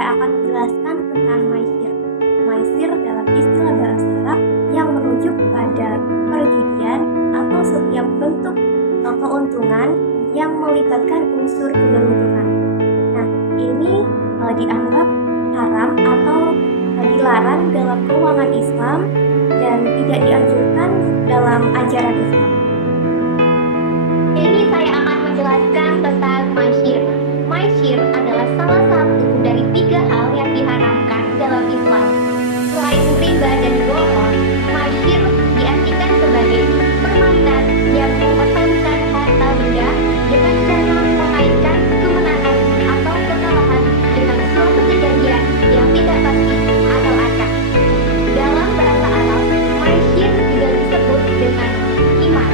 saya akan menjelaskan tentang maisir. Maisir dalam istilah bahasa Arab yang merujuk pada perjudian atau setiap bentuk keuntungan yang melibatkan unsur keberuntungan. Nah, ini dianggap haram atau dilarang dalam keuangan Islam dan tidak dianjurkan dalam ajaran Islam. Ini saya akan menjelaskan tentang maisir. Maisir adalah salah satu dari 3 hal yang diharamkan dalam Islam. Selain riba dan bohong, maisir diartikan sebagai permainan yang mempertaruhkan harta benda dengan cara memainkan kemenangan atau kekalahan dengan suatu kejadian yang tidak pasti atau acak. Dalam bahasa Arab, maisir juga disebut dengan iman,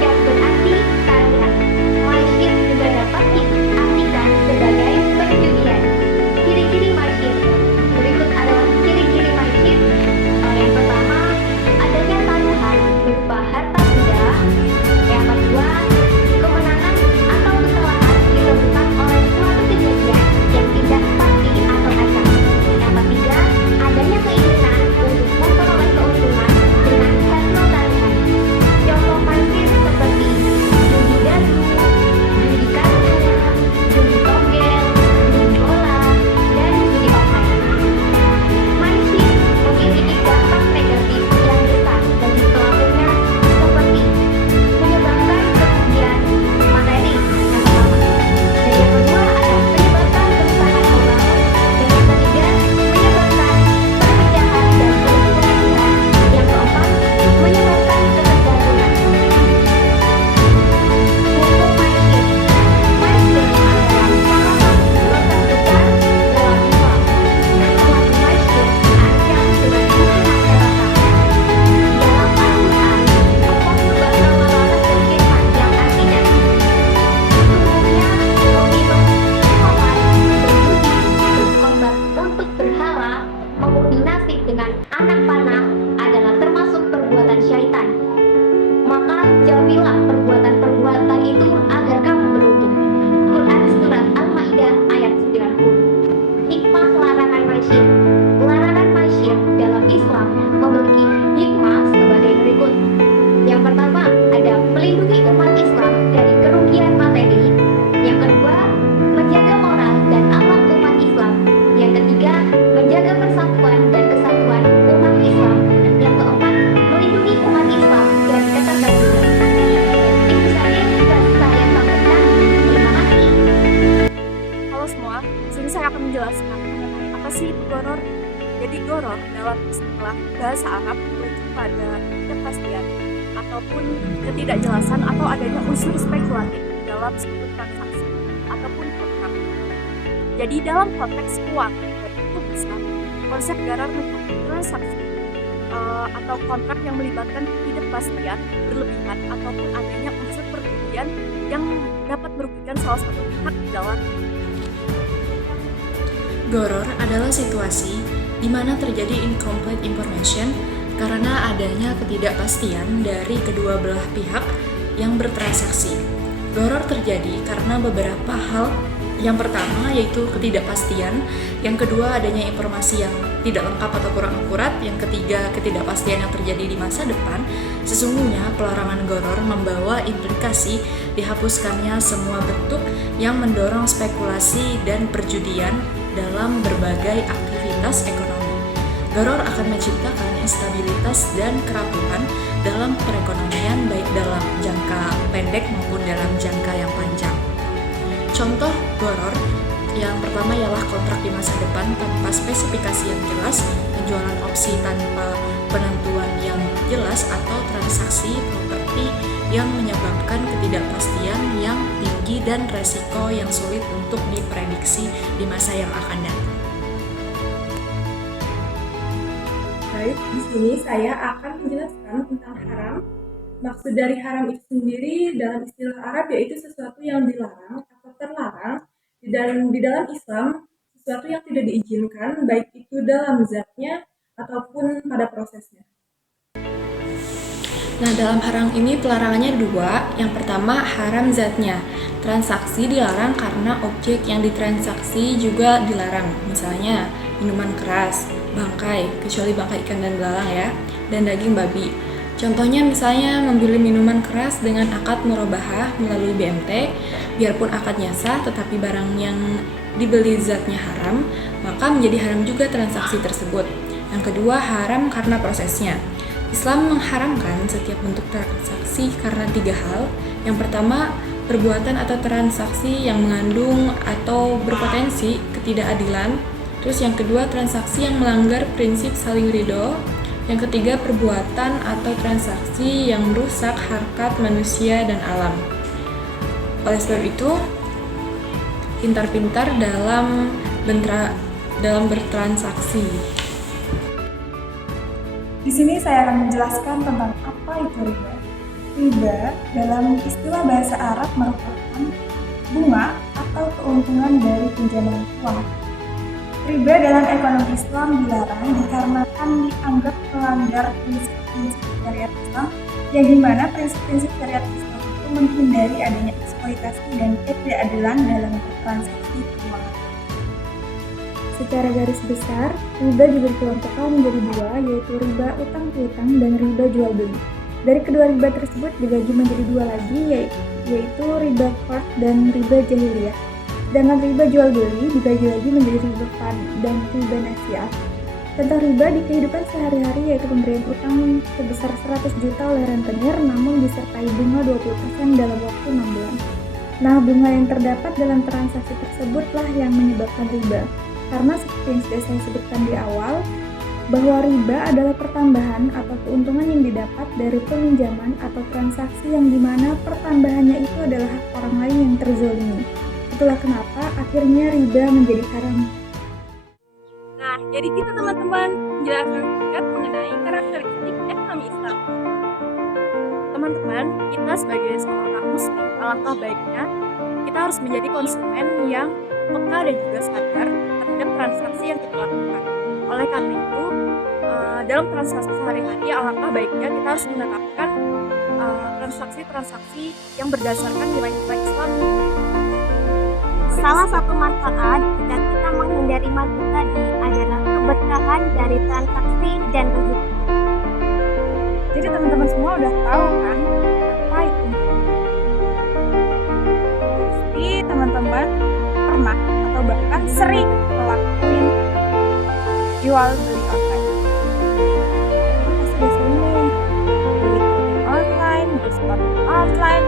yang berarti taruhan. Maisir juga dapat diartikan sebagai perjudian. Ciri-ciri maisir. Berikut adalah ciri-ciri maisir. Yang pertama, adanya taruhan berupa harta benda. Yang kedua, kemenangan atau kesalahan disebabkan oleh suatu kejadian yang tidak pasti atau acak. Yang ketiga, adanya keinginan untuk memperoleh keuntungan dengan hasil taruhan. Contoh maisir seperti judi dadu, judi kasta, judi togel, judi bola, dan judi online. Maisir memiliki dampak negatif yang besar bagi pelakunya seperti menyebabkan kerugian materi yang pertama. Dan yang kedua ada menyebabkan kerusakan moral. Dan yang ketiga menyebabkan perpecahan dan perselingkuhan. Yang keempat menyebabkan ketergantungan. Hukum maisir. Maisir adalah salah satu dosa besar dalam Islam. Pelaku maisir terancam dengan hukuman neraka. Dalam Al-Quran, Allah Subhanahu wa Ta'ala berfirman yang artinya, sesungguhnya meminum, sholat, berjudi, berkorban untuk berhala, mengundi nasib dengan anak panah adalah termasuk perbuatan syaitan. Maka jauhilah perbuatan-perbuatan itu agar kamu beruntung. Quran Surat Al-Ma'idah ayat 90. Hikmah larangan maisir. Larangan maisir dalam Islam memiliki hikmah sebagai berikut. Yang pertama, ada melindungi umat Islam dari kerugian materi. Yang kedua, menjaga moral dan akhlak umat Islam. Yang ketiga, menjaga persatuan dan kesatuan umat Islam. Yang keempat, melindungi umat Islam dari ketergantungan. Itu saja yang bisa saya sampaikan. Terima kasih. Halo semua, di sini saya akan menjelaskan mengenai apa sih itu goror. Jadi goror dalam istilah bahasa Arab merujuk pada ketidakpastian ataupun ketidakjelasan atau adanya unsur spekulatif dalam suatu transaksi ataupun kontrak. Jadi dalam konteks keuangan dan hukum Islam, konsep garar mencakup transaksi atau kontrak yang melibatkan ketidakpastian berlebihan ataupun adanya unsur perjudian yang dapat merugikan salah satu pihak dalam. Goror adalah situasi di mana terjadi incomplete information karena adanya ketidakpastian dari kedua belah pihak yang bertransaksi. Goror terjadi karena beberapa hal. Yang pertama yaitu ketidakpastian, yang kedua adanya informasi yang tidak lengkap atau kurang akurat, yang ketiga ketidakpastian yang terjadi di masa depan. Sesungguhnya pelarangan goror membawa implikasi dihapuskannya semua bentuk yang mendorong spekulasi dan perjudian dalam berbagai aktivitas ekonomi. Goror akan menciptakan instabilitas dan kerapuhan dalam perekonomian baik dalam jangka pendek maupun dalam jangka yang panjang. Contoh goror yang pertama ialah kontrak di masa depan tanpa spesifikasi yang jelas, penjualan opsi tanpa penentuan yang jelas, atau transaksi properti yang menyebabkan ketidakpastian yang tinggi dan resiko yang sulit untuk diprediksi di masa yang akan datang. Baik, di sini saya akan menjelaskan tentang haram. Maksud dari haram itu sendiri dalam istilah Arab yaitu sesuatu yang dilarang atau terlarang di dalam Islam, sesuatu yang tidak diizinkan baik itu dalam zatnya ataupun pada prosesnya. Nah, dalam haram ini pelarangannya dua. Yang pertama, haram zatnya. Transaksi dilarang karena objek yang ditransaksi juga dilarang. Misalnya, minuman keras, bangkai, kecuali bangkai ikan dan belalang ya, dan daging babi. Contohnya misalnya membeli minuman keras dengan akad murabahah melalui BMT, biarpun akadnya sah tetapi barang yang dibeli zatnya haram, maka menjadi haram juga transaksi tersebut. Yang kedua, haram karena prosesnya. Islam mengharamkan setiap bentuk transaksi karena tiga hal. Yang pertama, perbuatan atau transaksi yang mengandung atau berpotensi ketidakadilan. Terus yang kedua, transaksi yang melanggar prinsip saling ridho. Yang ketiga, perbuatan atau transaksi yang merusak harkat manusia dan alam. Oleh sebab itu, pintar-pintar dalam bertransaksi. Di sini saya akan menjelaskan tentang apa itu riba. Riba dalam istilah bahasa Arab merupakan bunga atau keuntungan dari pinjaman uang. Riba dalam ekonomi Islam dilarang dikarenakan dianggap melanggar prinsip-prinsip syariat Islam, yang dimana prinsip-prinsip syariat Islam itu menghindari adanya eksploitasi dan ketidakadilan dalam transaksi keuangan. Secara garis besar, riba juga dikelompokkan menjadi dua, yaitu riba utang piutang dan riba jual beli. Dari kedua riba tersebut dibagi menjadi dua lagi, yaitu riba qard dan riba jahiliyah. Sedangkan riba jual beli dibagi lagi menjadi riba qard dan riba nasiah. Tentang riba di kehidupan sehari-hari, yaitu pemberian utang sebesar 100 juta oleh rentenir namun disertai bunga 20% dalam waktu 6 bulan. Nah, bunga yang terdapat dalam transaksi tersebutlah yang menyebabkan riba. Karena seperti yang sudah saya sebutkan di awal, bahwa riba adalah pertambahan atau keuntungan yang didapat dari peminjaman atau transaksi yang dimana pertambahannya itu adalah hak orang lain yang terzolimi. Itulah kenapa akhirnya riba menjadi haram. Nah, jadi kita teman-teman menjelaskan singkat mengenai karakteristik ekonomi Islam. Teman-teman, kita sebagai seorang muslim, alangkah baiknya kita harus menjadi konsumen yang peka dan juga sadar terhadap transaksi yang kita lakukan. Oleh karena itu, dalam transaksi sehari-hari, alangkah baiknya kita harus menetapkan transaksi-transaksi yang berdasarkan nilai-nilai Islam. Salah satu manfaat jika kita menghindari madu tadi adalah keberkahan dari transaksi dan rezeki. Jadi teman-teman semua udah tahu kan apa itu? Pasti teman-teman pernah atau bahkan sering ngelakuin jual beli online. Pasti sudah sering nih beli online, beli sepatu online.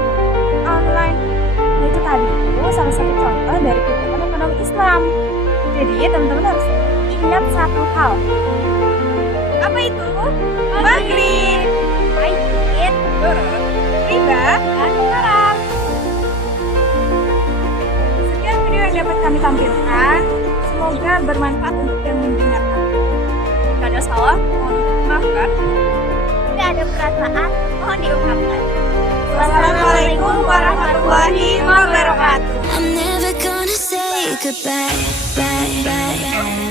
Nah, itu tadi itu salah satu contoh dari kegiatan ekonomi Islam. Jadi teman-teman harus ingat satu hal. Apa itu? Maghrib, Maisir, dorong, riba, dan haram. Sekian video yang dapat kami tampilkan. Semoga bermanfaat untuk yang mendengarkan. Jika ada salah, mohon maafkan. jika ada perasaan, mohon diungkapkan. Wassalamualaikum warahmatullahi wabarakatuh. I'm never gonna say goodbye, bye, bye.